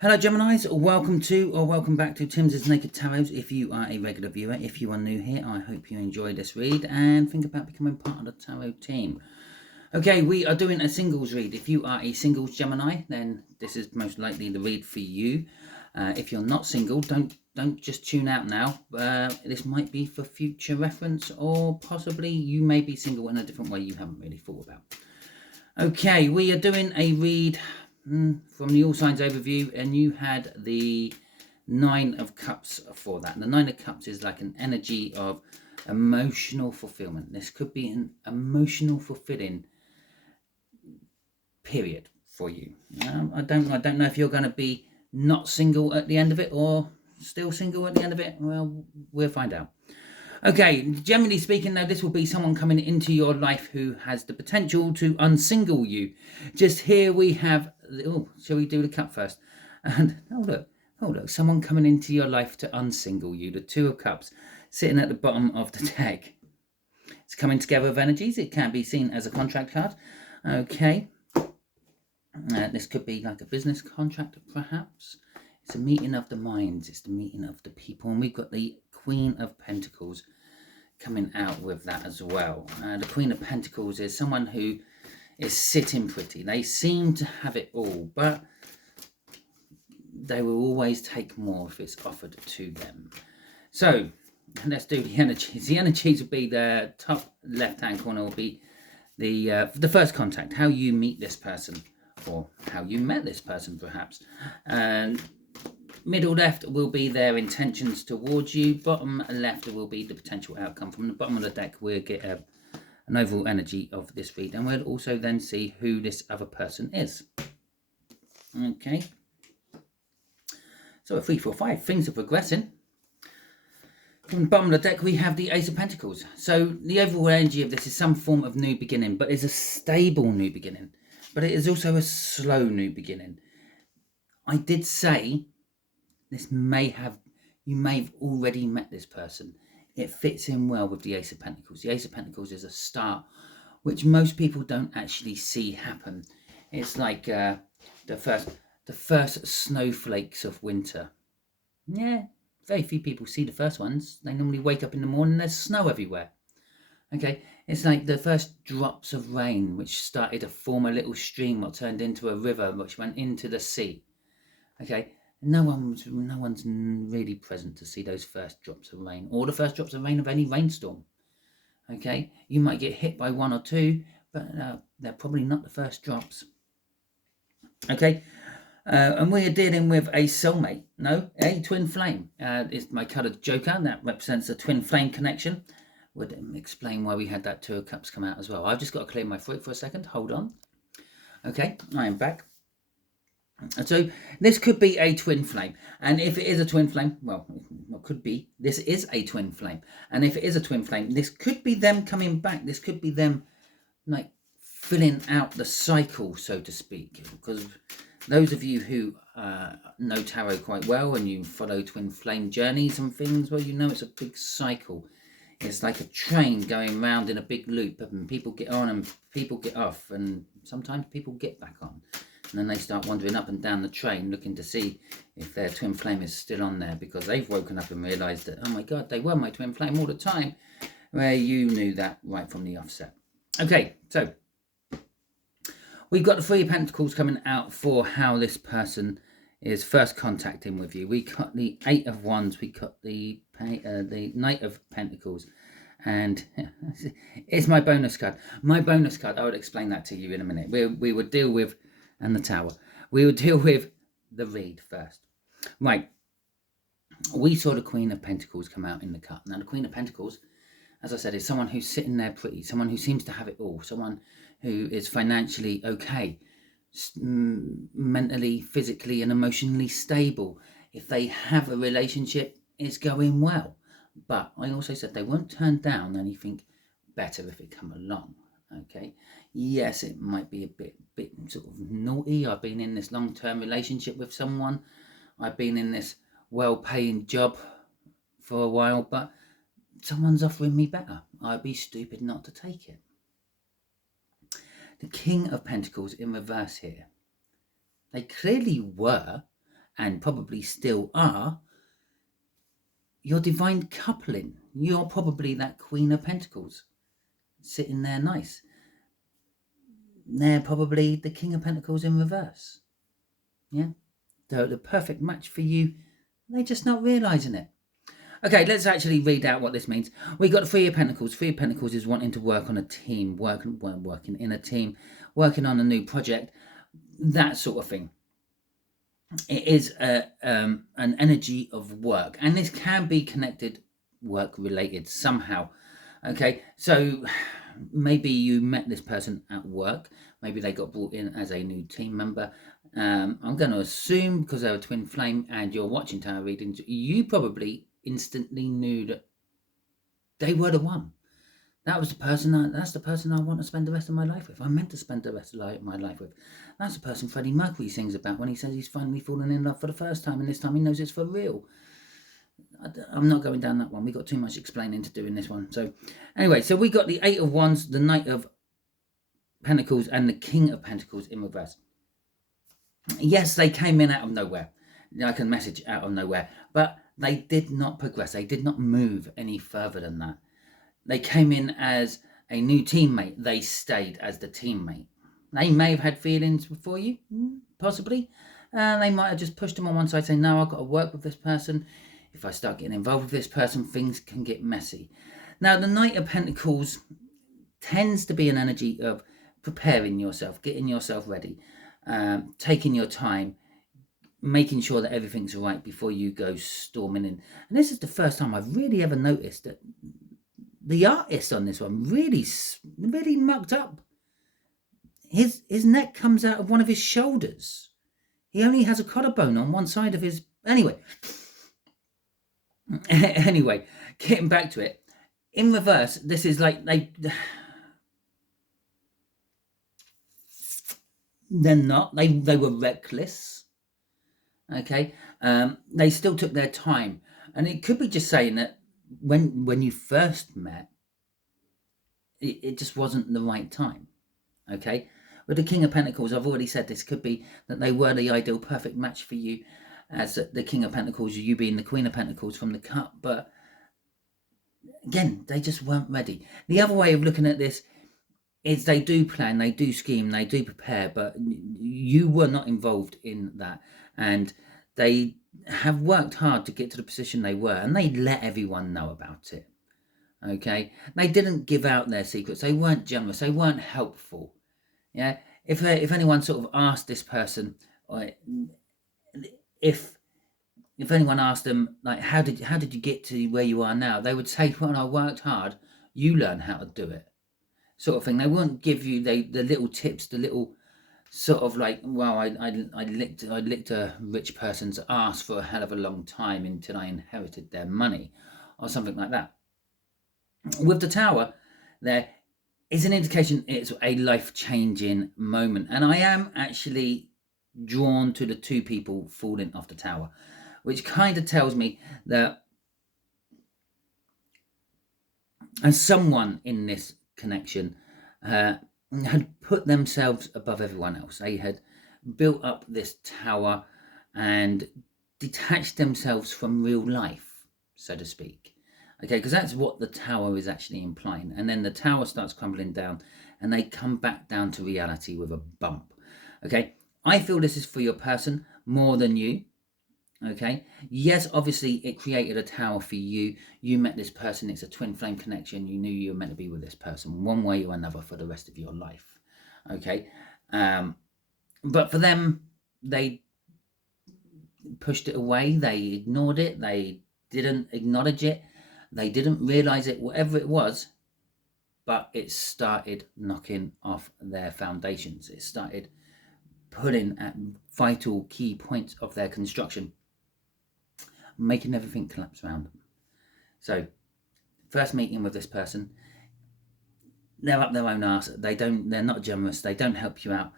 Hello Geminis, welcome back to Timsy Naked Tarot. If you are a regular viewer, if you are new here, I hope you enjoy this read and think about becoming part of the tarot team. Okay, we are doing a singles read. If you are a singles Gemini, then this is most likely the read for you. If you're not single, don't just tune out now. This might be for future reference, or possibly you may be single in a different way you haven't really thought about. Okay, we are doing a read from the All Signs overview, and you had the Nine of Cups for that. And the Nine of Cups is like an energy of emotional fulfillment. This could be an emotional fulfilling period for you. I don't know if you're going to be not single at the end of it or still single at the end of it. Well, we'll find out. Okay, generally speaking, though, this will be someone coming into your life who has the potential to unsingle you. Just here we have, shall we do the cup first? And look, someone coming into your life to unsingle you. The Two of Cups sitting at the bottom of the deck. It's coming together of energies. It can be seen as a contract card. Okay. This could be like a business contract, perhaps. It's a meeting of the minds. It's the meeting of the people. And we've got the Queen of Pentacles coming out with that as well. The Queen of Pentacles is someone who is sitting pretty. They seem to have it all, but they will always take more if it's offered to them. So let's do the energies. The energies will be the top left-hand corner will be the first contact, how you meet this person, or how you met this person, perhaps. And middle left will be their intentions towards you. Bottom left will be the potential outcome. From the bottom of the deck, we'll get an overall energy of this read. And we'll also then see who this other person is. Okay. So a 3, 4, 5. Things are progressing. From the bottom of the deck, we have the Ace of Pentacles. So the overall energy of this is some form of new beginning, but it's a stable new beginning. But it is also a slow new beginning. I did say you may have already met this person. It fits in well with the Ace of Pentacles. The Ace of Pentacles is a start, which most people don't actually see happen. It's like the first snowflakes of winter. Yeah, very few people see the first ones. They normally wake up in the morning, there's snow everywhere. Okay, it's like the first drops of rain, which started to form a little stream, what turned into a river, which went into the sea. Okay, no one's really present to see those first drops of rain, or the first drops of rain of any rainstorm. Okay, you might get hit by one or two, but they're probably not the first drops. Okay, and we're dealing with a soulmate, a twin flame. It's my coloured joker that represents a twin flame connection. Would explain why we had that Two of Cups come out as well. I've just got to clear my throat for a second. Hold on. Okay, I am back. So this could be a twin flame, and if it is a twin flame, well, it could be. This is a twin flame, and if it is a twin flame, this could be them coming back. This could be them, like, filling out the cycle, so to speak. Because those of you who know tarot quite well and you follow twin flame journeys and things, well, you know it's a big cycle. It's like a train going round in a big loop, and people get on and people get off, and sometimes people get back on. And then they start wandering up and down the train looking to see if their twin flame is still on there, because they've woken up and realised that, oh my God, they were my twin flame all the time, where you knew that right from the offset. Okay, so we've got the Three of Pentacles coming out for how this person is first contacting with you. We got the Eight of Wands, we got the Knight of Pentacles, and it's my bonus card. My bonus card, I would explain that to you in a minute. We would deal with, and the Tower. We will deal with the read first. Right. We saw the Queen of Pentacles come out in the cut. Now, the Queen of Pentacles, as I said, is someone who's sitting there pretty, someone who seems to have it all, someone who is financially okay, mentally, physically, and emotionally stable. If they have a relationship, it's going well. But I also said they won't turn down anything better if it come along. Okay, yes, it might be a bit sort of naughty. I've been in this long-term relationship with someone. I've been in this well-paying job for a while, but someone's offering me better. I'd be stupid not to take it. The King of Pentacles in reverse here. They clearly were and probably still are, your divine coupling. You're probably that Queen of Pentacles, sitting there nice. They're probably the King of Pentacles in reverse. Yeah, they're the perfect match for you. They're just not realising it. Okay, let's actually read out what this means. We got the Three of Pentacles. Three of Pentacles is wanting to work on a team, working in a team, working on a new project, that sort of thing. It is an energy of work, and this can be connected, work related somehow. Okay, so maybe you met this person at work. Maybe they got brought in as a new team member. I'm going to assume, because they're a twin flame and you're watching tarot readings, you probably instantly knew that they were the one. That was the person. That's the person I want to spend the rest of my life with. I'm meant to spend the rest of my life with. That's the person Freddie Mercury sings about when he says he's finally fallen in love for the first time, and this time he knows it's for real. I'm not going down that one. We got too much explaining to do in this one. So anyway, so we got the Eight of Wands, the Knight of Pentacles, and the King of Pentacles in reverse. Yes, they came in out of nowhere, like a message out of nowhere, but they did not progress. They did not move any further than that. They came in as a new teammate. They stayed as the teammate. They may have had feelings for you, possibly. They might have just pushed them on one side, saying, no, I've got to work with this person. If I start getting involved with this person, things can get messy. Now, the Knight of Pentacles tends to be an energy of preparing yourself, getting yourself ready, taking your time, making sure that everything's right before you go storming in. And this is the first time I've really ever noticed that the artist on this one really mucked up. His neck comes out of one of his shoulders. He only has a collarbone on one side of his... Anyway, getting back to it. In reverse, this is like they're not. They were reckless. Okay, they still took their time, and it could be just saying that when you first met, it just wasn't the right time. Okay, with the King of Pentacles, I've already said this could be that they were the ideal, perfect match for you, as the King of Pentacles, you being the Queen of Pentacles from the cut, but again, they just weren't ready. The other way of looking at this is they do plan, they do scheme, they do prepare, but you were not involved in that, and they have worked hard to get to the position they were, and they let everyone know about it. Okay, they didn't give out their secrets. They weren't generous. They weren't helpful. Yeah, if anyone sort of asked this person, or if anyone asked them, like, how did you get to where you are now, they would say, well, I worked hard. You learn how to do it, sort of thing. They won't give you the little tips, the little sort of like, well, I licked a rich person's ass for a hell of a long time until I inherited their money, or something like that. With the Tower, there is an indication it's a life-changing moment, and I am actually drawn to the two people falling off the tower, which kind of tells me that someone in this connection had put themselves above everyone else. They had built up this tower and detached themselves from real life, so to speak. Okay, because that's what the tower is actually implying. And then the tower starts crumbling down and they come back down to reality with a bump. Okay, I feel this is for your person more than you. Okay, yes, obviously it created a tower for you. You met this person, it's a twin flame connection. You knew you were meant to be with this person one way or another for the rest of your life. Okay, but for them, they pushed it away. They ignored it. They didn't acknowledge it. They didn't realize it, whatever it was, but it started knocking off their foundations. It started pulling at vital key points of their construction, making everything collapse around them. So, first meeting with this person, they're up their own arse. They're not generous. They don't help you out.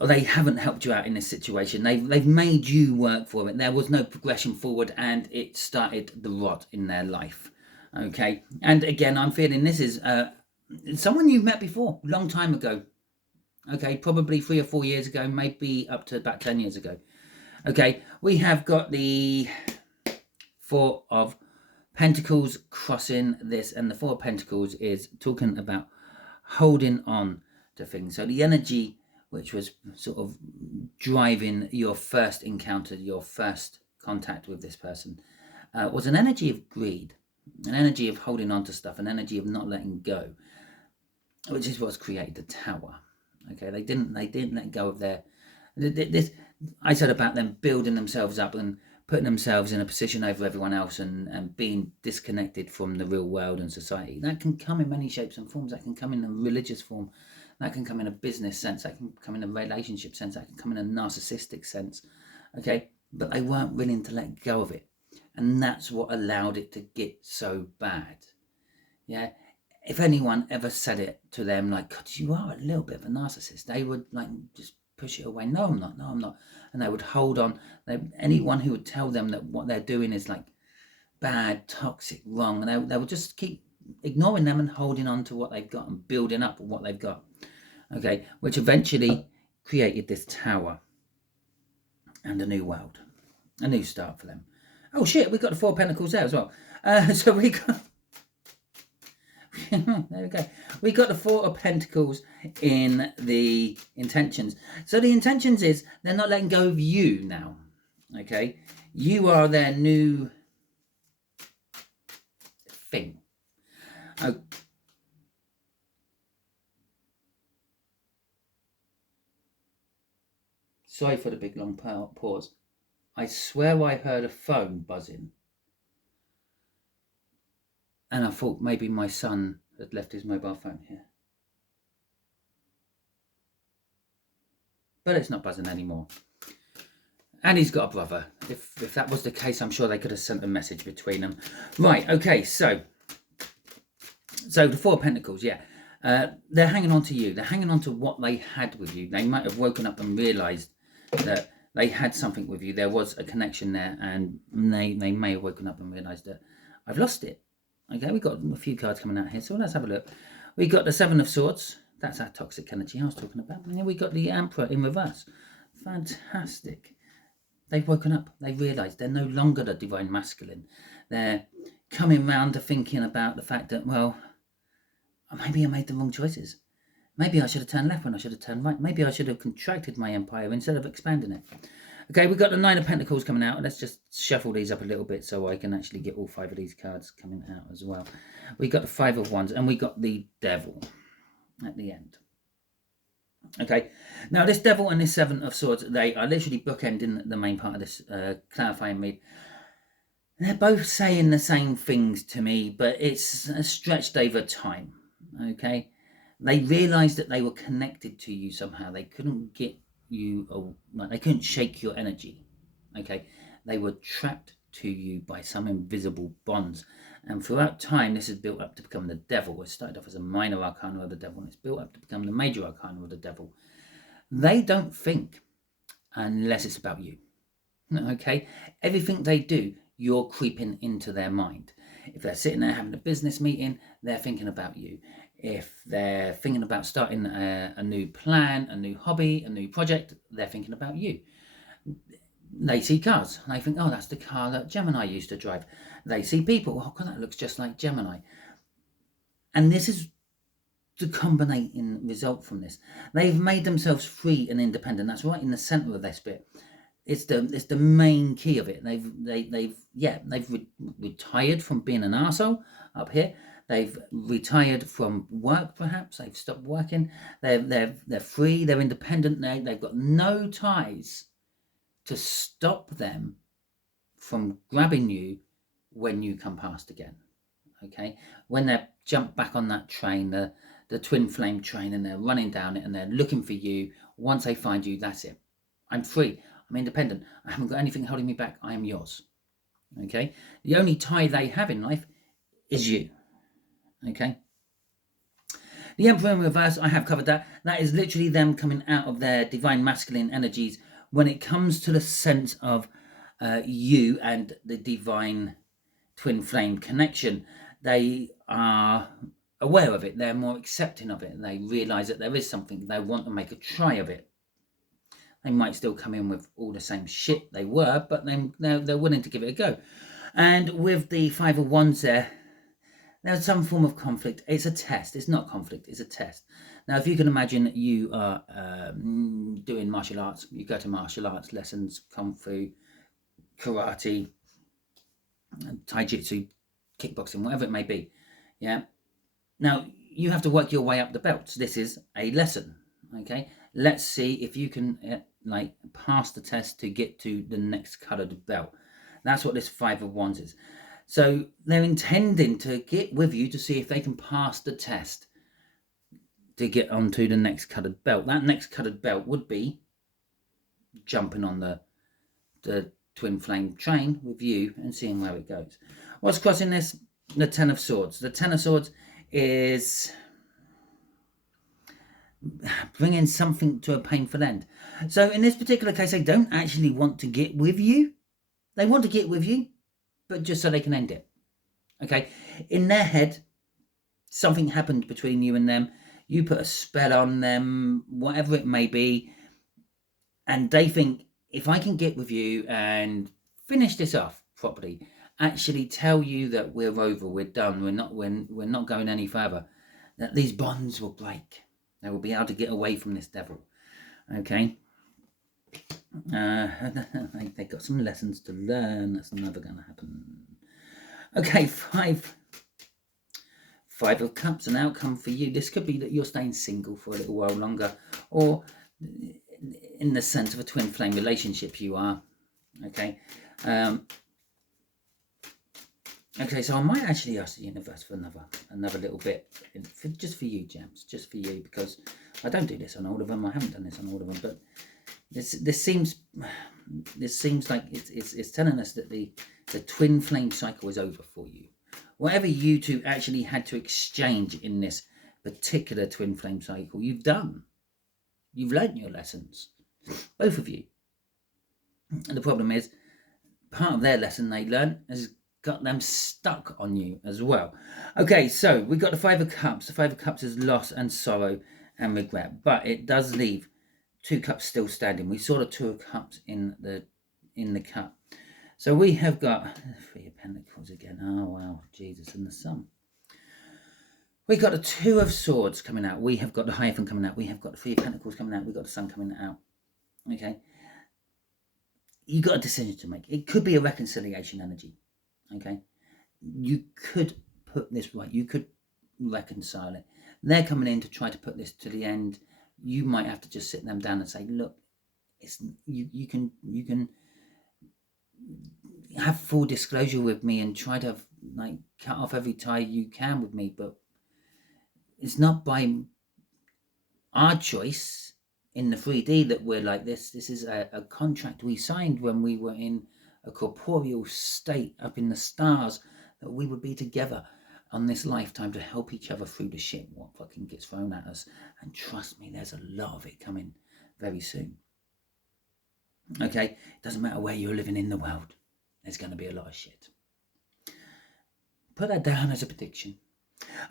Or they haven't helped you out in this situation. They've made you work for it. There was no progression forward, and it started the rot in their life. Okay, and again, I'm feeling this is someone you've met before, a long time ago. Okay, probably 3 or 4 years ago, maybe up to about 10 years ago. Okay, we have got the Four of Pentacles crossing this, and the Four of Pentacles is talking about holding on to things. So the energy which was sort of driving your first encounter, your first contact with this person, was an energy of greed, an energy of holding on to stuff, an energy of not letting go, which is what's created the Tower. Okay, they didn't let go of this. I said about them building themselves up and putting themselves in a position over everyone else, and being disconnected from the real world and society. That can come in many shapes and forms. That can come in a religious form. That can come in a business sense. That can come in a relationship sense. That can come in a narcissistic sense. Okay, but they weren't willing to let go of it, and that's what allowed it to get so bad. Yeah. If anyone ever said it to them, like, God, you are a little bit of a narcissist, they would like just push it away. No, I'm not. No, I'm not. And they would hold on. Anyone who would tell them that what they're doing is like bad, toxic, wrong, and they would just keep ignoring them and holding on to what they've got and building up what they've got. Okay, which eventually created this Tower and a new world, a new start for them. Oh shit, we got the Four of Pentacles there as well. So we got. There we go. We got the Four of Pentacles in the intentions. So the intentions is they're not letting go of you now. Okay, you are their new thing. Okay. Sorry for the big long pause. I swear I heard a phone buzzing. And I thought maybe my son had left his mobile phone here. But it's not buzzing anymore. And he's got a brother. If that was the case, I'm sure they could have sent a message between them. Right, okay, so the Four of Pentacles, yeah. They're hanging on to you. They're hanging on to what they had with you. They might have woken up and realised that they had something with you. There was a connection there, and they may have woken up and realised that I've lost it. Okay, we've got a few cards coming out here, so let's have a look. We got the Seven of Swords. That's our toxic energy I was talking about. And then we got the Emperor in reverse. Fantastic. They've woken up. They realised they're no longer the divine masculine. They're coming round to thinking about the fact that, well, maybe I made the wrong choices. Maybe I should have turned left when I should have turned right. Maybe I should have contracted my empire instead of expanding it. Okay, we've got the Nine of Pentacles coming out. Let's just shuffle these up a little bit so I can actually get all five of these cards coming out as well. We got the Five of Wands, and we got the Devil at the end. Okay, now this Devil and this Seven of Swords, they are literally bookending the main part of this clarifying read. They're both saying the same things to me, but it's stretched over time. Okay, they realised that they were connected to you somehow. They couldn't get you, they couldn't shake your energy. Okay, they were trapped to you by some invisible bonds, and throughout time this is built up to become the Devil. It started off as a minor arcana of the Devil, and it's built up to become the major arcana of the Devil. They don't think unless it's about you. Okay, everything they do, you're creeping into their mind. If they're sitting there having a business meeting, they're thinking about you. If they're thinking about starting a new plan, a new hobby, a new project, they're thinking about you. They see cars, and they think, oh, that's the car that Gemini used to drive. They see people, oh, God, that looks just like Gemini. And this is the combinating result from this. They've made themselves free and independent. That's right in the center of this bit. It's the main key of it. They've retired from being an arsehole up here. They've retired from work, perhaps. They've stopped working. They're free. They're independent. They've got no ties to stop them from grabbing you when you come past again. Okay, when they jump back on that train, the twin flame train, and they're running down it and they're looking for you. Once they find you, that's it. I'm free. I'm independent. I haven't got anything holding me back. I am yours. Okay, the only tie they have in life is you. Okay, the Emperor in reverse, I have covered that. That is literally them coming out of their divine masculine energies when it comes to the sense of you and the divine twin flame connection. They are aware of it. They're more accepting of it. They realise that there is something. They want to make a try of it. They might still come in with all the same shit they were, but they're willing to give it a go. And with the Five of Wands there's some form of conflict. It's a test. It's not conflict. It's a test. Now, if you can imagine you are doing martial arts, you go to martial arts lessons, kung fu, karate, taijutsu, kickboxing, whatever it may be. Yeah. Now, you have to work your way up the belts. This is a lesson. Okay. Let's see if you can pass the test to get to the next coloured belt. That's what this Five of Wands is. So they're intending to get with you to see if they can pass the test to get onto the next coloured belt. That next coloured belt would be jumping on the twin flame train with you and seeing where it goes. What's crossing this? The Ten of Swords. The Ten of Swords is bringing something to a painful end. So in this particular case, they don't actually want to get with you. They want to get with you, but just so they can end it. Okay? In their head, something happened between you and them. You put a spell on them, whatever it may be, and they think, if I can get with you and finish this off properly, actually tell you that we're over, we're done, we're not going any further, that these bonds will break. They will be able to get away from this devil. Okay? They got some lessons to learn. That's never going to happen. Okay, Five of Cups, an outcome for you. This could be that you're staying single for a little while longer, or in the sense of a twin flame relationship you are. Okay. Okay, so I might actually ask the universe for another little bit, just for you, Gems, just for you, because I don't do this on all of them. I haven't done this on all of them, but this seems like it's telling us that the twin flame cycle is over for you. Whatever you two actually had to exchange in this particular twin flame cycle, you've done. You've learnt your lessons, both of you. And the problem is, part of their lesson they learnt has got them stuck on you as well. Okay, so we got the Five of Cups. The Five of Cups is loss and sorrow and regret, but it does leave two cups still standing. We saw the Two of Cups in the cup. So we have got Three of Pentacles again. Oh wow, Jesus and the Sun. We got the Two of Swords coming out. We have got the Hierophant coming out. We have got the Three of Pentacles coming out. We've got the Sun coming out. Okay. You got a decision to make. It could be a reconciliation energy. Okay. You could put this right. You could reconcile it. They're coming in to try to put this to the end. You might have to just sit them down and say, look, it's you can have full disclosure with me and try to cut off every tie you can with me, but it's not by our choice in the 3D that we're like this. This is a contract we signed when we were in a corporeal state up in the stars, that we would be together on this lifetime to help each other through the shit what fucking gets thrown at us. And trust me, there's a lot of it coming very soon. Okay, it doesn't matter where you're living in the world, there's going to be a lot of shit. Put that down as a prediction.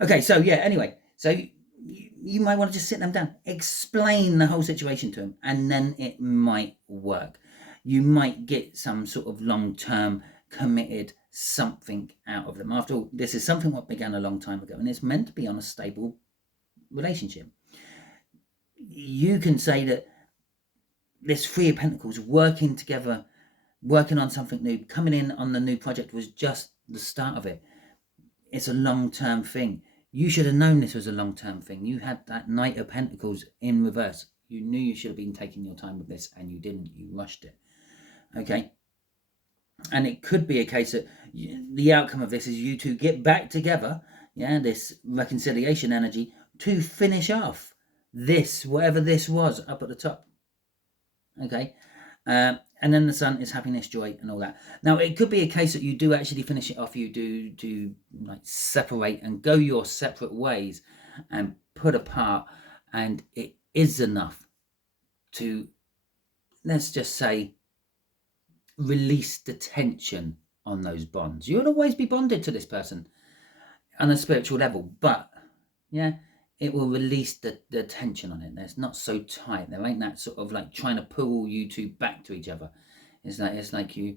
Okay, so yeah, anyway, so you might want to just sit them down, explain the whole situation to them, and then it might work. You might get some sort of long-term committed something out of them. After all, this is something what began a long time ago, and it's meant to be on a stable relationship. You can say that this Three of Pentacles working together, working on something new, coming in on the new project was just the start of it. It's a long-term thing. You should have known this was a long-term thing. You had that Knight of Pentacles in reverse. You knew you should have been taking your time with this, and you didn't. You rushed it. Okay? And it could be a case that the outcome of this is you two get back together, yeah, this reconciliation energy, to finish off this, whatever this was, up at the top. Okay? And then the Sun is happiness, joy, and all that. Now, it could be a case that you do actually finish it off. You do separate and go your separate ways and put apart. And it is enough to, let's just say, release the tension on those bonds. You'll always be bonded to this person on a spiritual level. But, yeah, it will release the tension on it. It's not so tight. There ain't that sort of like trying to pull you two back to each other. It's like you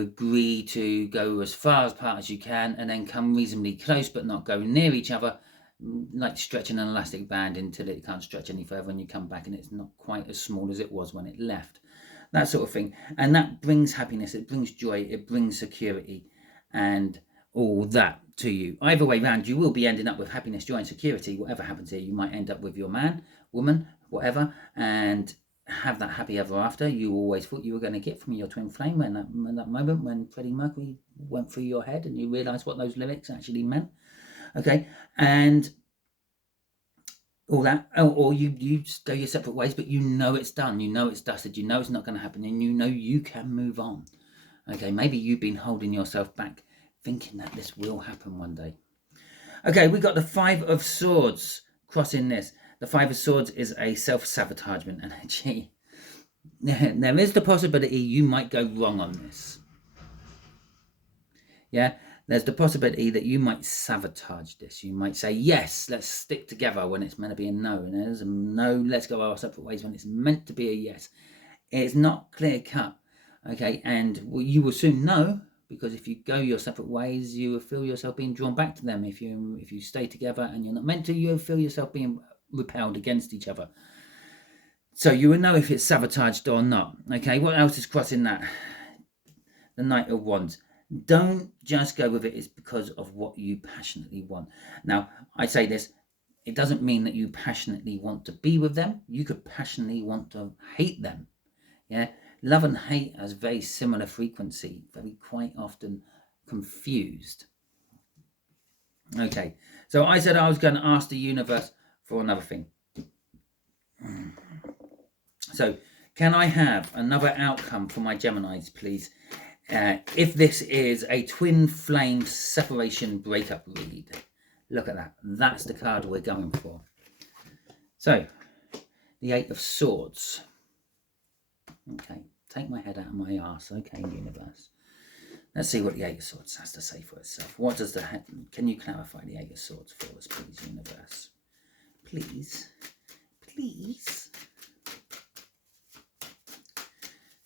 agree to go as far apart as you can and then come reasonably close but not go near each other, like stretching an elastic band until it can't stretch any further and you come back and it's not quite as small as it was when it left. That sort of thing. And that brings happiness, it brings joy, it brings security and all that to you. Either way round, you will be ending up with happiness, joy and security. Whatever happens here, you might end up with your man, woman, whatever, and have that happy ever after you always thought you were going to get from your twin flame when that moment when Freddie Mercury went through your head and you realised what those lyrics actually meant. Okay, and all that, or you go your separate ways, but you know it's done, you know it's dusted, you know it's not going to happen, and you know you can move on. Okay, maybe you've been holding yourself back thinking that this will happen one day. Okay, we got the Five of Swords crossing this. The Five of Swords is a self-sabotagement energy. There is the possibility you might go wrong on this. Yeah, there's the possibility that you might sabotage this. You might say, yes, let's stick together when it's meant to be a no. And there's a no, let's go our separate ways when it's meant to be a yes. It's not clear cut. Okay, and you will soon know, because if you go your separate ways, you will feel yourself being drawn back to them. If you stay together and you're not meant to, you'll feel yourself being repelled against each other. So you will know if it's sabotaged or not. Okay, what else is crossing that? The Knight of Wands. Don't just go with it. It's because of what you passionately want. Now, I say this, it doesn't mean that you passionately want to be with them. You could passionately want to hate them. Yeah, love and hate has very similar frequency, very quite often confused. Okay, so I said I was going to ask the universe for another thing. So, can I have another outcome for my Geminis, please? If this is a twin flame separation breakup read. Look at that. That's the card we're going for. So, the Eight of Swords. Okay, take my head out of my arse. Okay, universe. Let's see what the Eight of Swords has to say for itself. What does can you clarify the Eight of Swords for us, please, universe? Please. Please.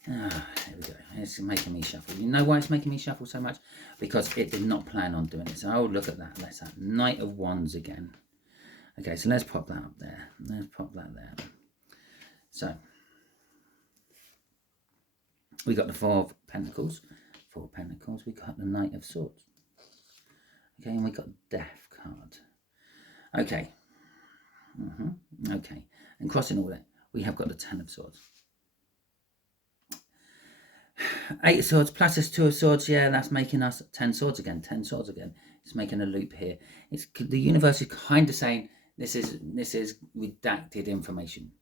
Here we go. It's making me shuffle. You know why it's making me shuffle so much? Because it did not plan on doing it. So, oh, look at that. Let's have Knight of Wands again. Okay, so let's pop that up there. Let's pop that there. So, we got the Four of Pentacles. Four of Pentacles. We got the Knight of Swords. Okay, and we got Death card. Okay. Okay. And crossing all that, we have got the Ten of Swords. Eight of Swords plus this Two of Swords, yeah, that's making us 10 swords again. 10 swords again. It's making a loop here. It's the universe is kind of saying this is redacted information.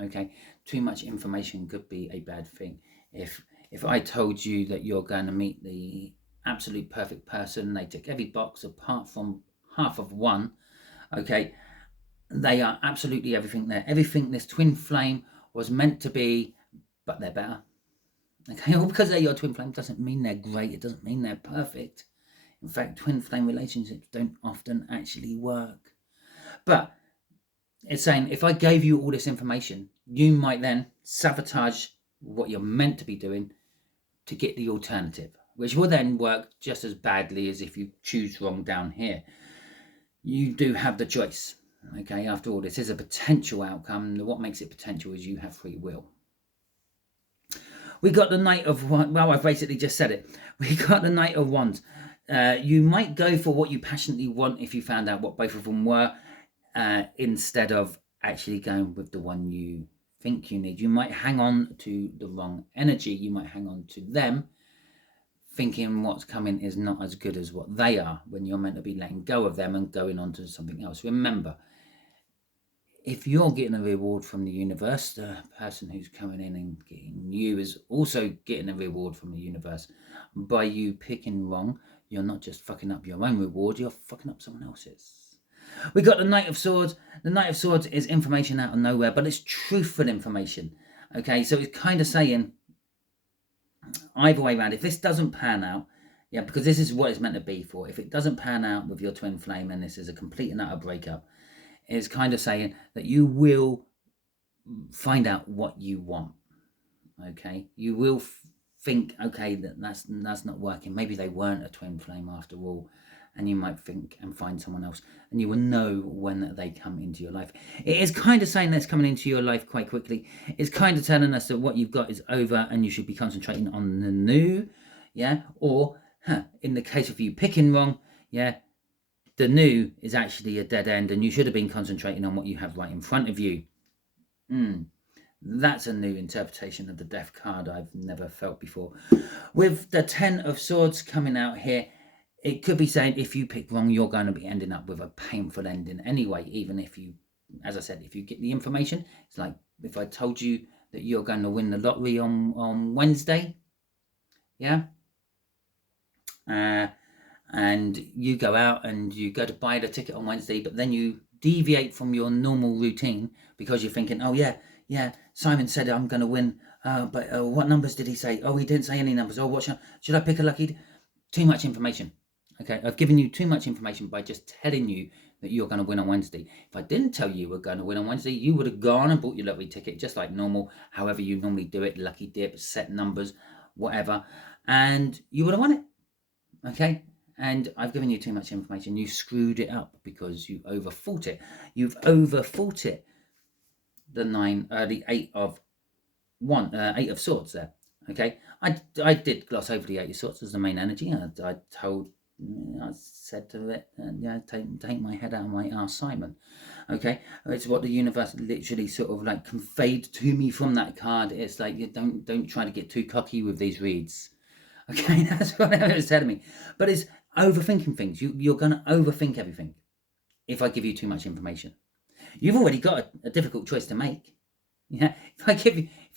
Okay, too much information could be a bad thing. If I told you that you're going to meet the absolute perfect person, they tick every box apart from half of one. Okay, they are absolutely everything there. Everything this twin flame was meant to be, but they're better. Okay, all because they're your twin flame doesn't mean they're great. It doesn't mean they're perfect. In fact, twin flame relationships don't often actually work. But it's saying if I gave you all this information, you might then sabotage what you're meant to be doing to get the alternative, which will then work just as badly as if you choose wrong down here. You do have the choice. Okay, after all, this is a potential outcome. What makes it potential is you have free will. We got the Knight of Wands. Well, I've basically just said it. We got the Knight of Wands. You might go for what you passionately want if you found out what both of them were, instead of actually going with the one you think you need. You might hang on to the wrong energy. You might hang on to them, thinking what's coming is not as good as what they are, when you're meant to be letting go of them and going on to something else. Remember, if you're getting a reward from the universe, the person who's coming in and getting you is also getting a reward from the universe. By you picking wrong, you're not just fucking up your own reward, you're fucking up someone else's. We got the Knight of Swords. The Knight of Swords is information out of nowhere, but it's truthful information. Okay, so it's kind of saying, either way around, if this doesn't pan out, Yeah, because this is what it's meant to be for. If it doesn't pan out with your twin flame and this is a complete and utter breakup, it's kind of saying that you will find out what you want. Okay, you will think, okay, that's not working. Maybe they weren't a twin flame after all, and you might think and find someone else, and you will know when they come into your life. It is kind of saying that's coming into your life quite quickly. It's kind of telling us that what you've got is over, and you should be concentrating on the new. Yeah, or in the case of you picking wrong, yeah, the new is actually a dead end, and you should have been concentrating on what you have right in front of you. That's a new interpretation of the Death card I've never felt before. With the 10 of Swords coming out here, it could be saying if you pick wrong, you're going to be ending up with a painful ending anyway, even if you, as I said, if you get the information. It's like if I told you that you're going to win the lottery on Wednesday, yeah, and you go out and you go to buy the ticket on Wednesday, but then you deviate from your normal routine because you're thinking, oh yeah, Simon said I'm going to win, but what numbers did he say? Oh, he didn't say any numbers. Oh, what should I pick a lucky? Too much information. Okay, I've given you too much information by just telling you that you're going to win on Wednesday. If I didn't tell you were going to win on Wednesday, you would have gone and bought your lottery ticket just like normal, however you normally do it, lucky dip, set numbers, whatever, and you would have won it. Okay, and I've given you too much information. You screwed it up because you overthought it. You've overthought it. The 8 of Swords there. Okay, I did gloss over the 8 of Swords as the main energy. I said to it, take my head out of my arse, Simon. Okay, it's what the universe literally sort of like conveyed to me from that card. It's like, you don't try to get too cocky with these reads. Okay, that's what it was telling me. But it's overthinking things. You're going to overthink everything if I give you too much information. You've already got a difficult choice to make. Yeah, if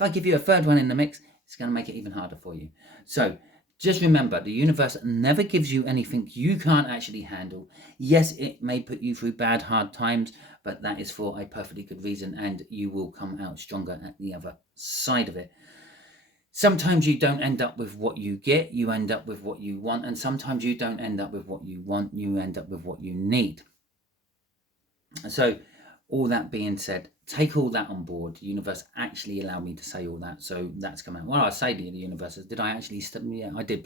I give you a third one in the mix, it's going to make it even harder for you. So just remember, the universe never gives you anything you can't actually handle. Yes, it may put you through bad, hard times, but that is for a perfectly good reason, and you will come out stronger at the other side of it. Sometimes you don't end up with what you get, you end up with what you want, and sometimes you don't end up with what you want, you end up with what you need. So all that being said, take all that on board. The universe actually allowed me to say all that, so that's come out. Well, I say to the universe, did I actually yeah, I did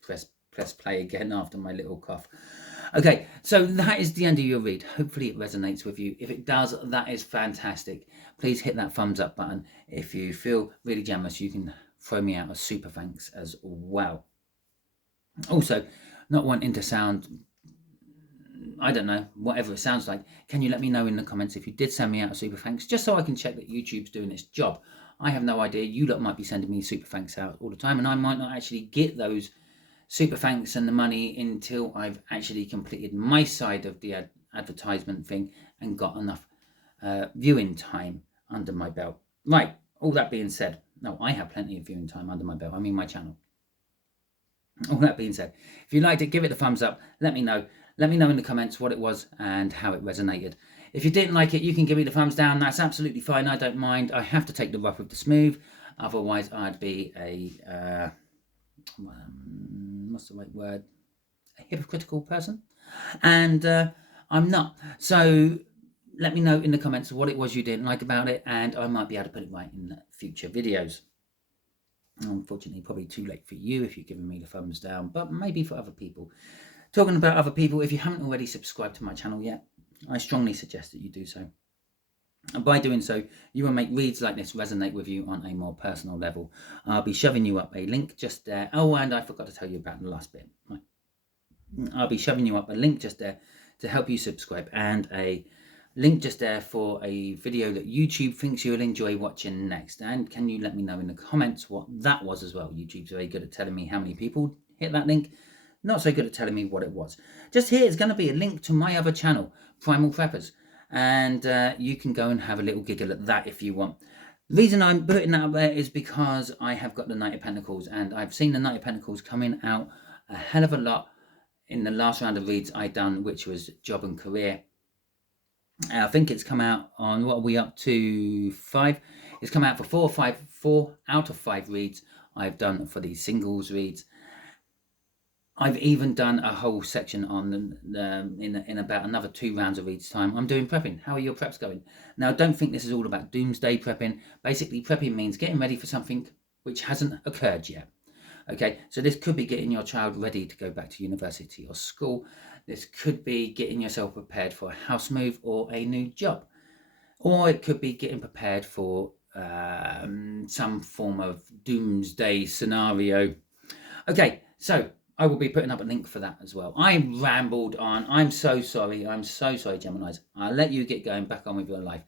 press play again after my little cough. Okay, so that is the end of your read. Hopefully it resonates with you. If it does, that is fantastic. Please hit that thumbs up button. If you feel really generous, you can throw me out a super thanks as well. Also, not wanting to sound, I don't know, whatever it sounds like, can you let me know in the comments if you did send me out a super thanks, just so I can check that YouTube's doing its job. I have no idea. You lot might be sending me super thanks out all the time, and I might not actually get those super thanks and the money until I've actually completed my side of the advertisement thing and got enough viewing time under my belt. Right, all that being said, no, I have plenty of viewing time under my belt. I mean my channel. All that being said, if you liked it, give it the thumbs up. Let me know. Let me know in the comments what it was and how it resonated. If you didn't like it, you can give me the thumbs down. That's absolutely fine. I don't mind. I have to take the rough with the smooth. Otherwise, I'd be a, what's the right word? A hypocritical person. And I'm not. So let me know in the comments what it was you didn't like about it, and I might be able to put it right in future videos. Unfortunately, probably too late for you if you're giving me the thumbs down, but maybe for other people. Talking about other people, if you haven't already subscribed to my channel yet, I strongly suggest that you do so. And by doing so, you will make reads like this resonate with you on a more personal level. I'll be shoving you up a link just there. Oh, and I forgot to tell you about the last bit. Right. I'll be shoving you up a link just there to help you subscribe, and a link just there for a video that YouTube thinks you'll enjoy watching next. And can you let me know in the comments what that was as well? YouTube's very good at telling me how many people hit that link. Not so good at telling me what it was. Just here is going to be a link to my other channel, Primal Preppers. And you can go and have a little giggle at that if you want. The reason I'm putting that up there is because I have got the Knight of Pentacles, and I've seen the Knight of Pentacles coming out a hell of a lot in the last round of reads I done, which was job and career. I think it's come out on, what are we up to, 5? It's come out for 4 out of 5 reads I've done for these singles reads. I've even done a whole section on in about another 2 rounds of each time. I'm doing prepping. How are your preps going? Now, don't think this is all about doomsday prepping. Basically, prepping means getting ready for something which hasn't occurred yet. Okay, so this could be getting your child ready to go back to university or school. This could be getting yourself prepared for a house move or a new job. Or it could be getting prepared for some form of doomsday scenario. Okay, so I will be putting up a link for that as well. I rambled on. I'm so sorry. I'm so sorry, Geminis. I'll let you get going back on with your life.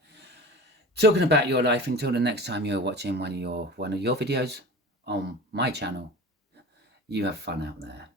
Talking about your life until the next time you're watching one of your videos on my channel. You have fun out there.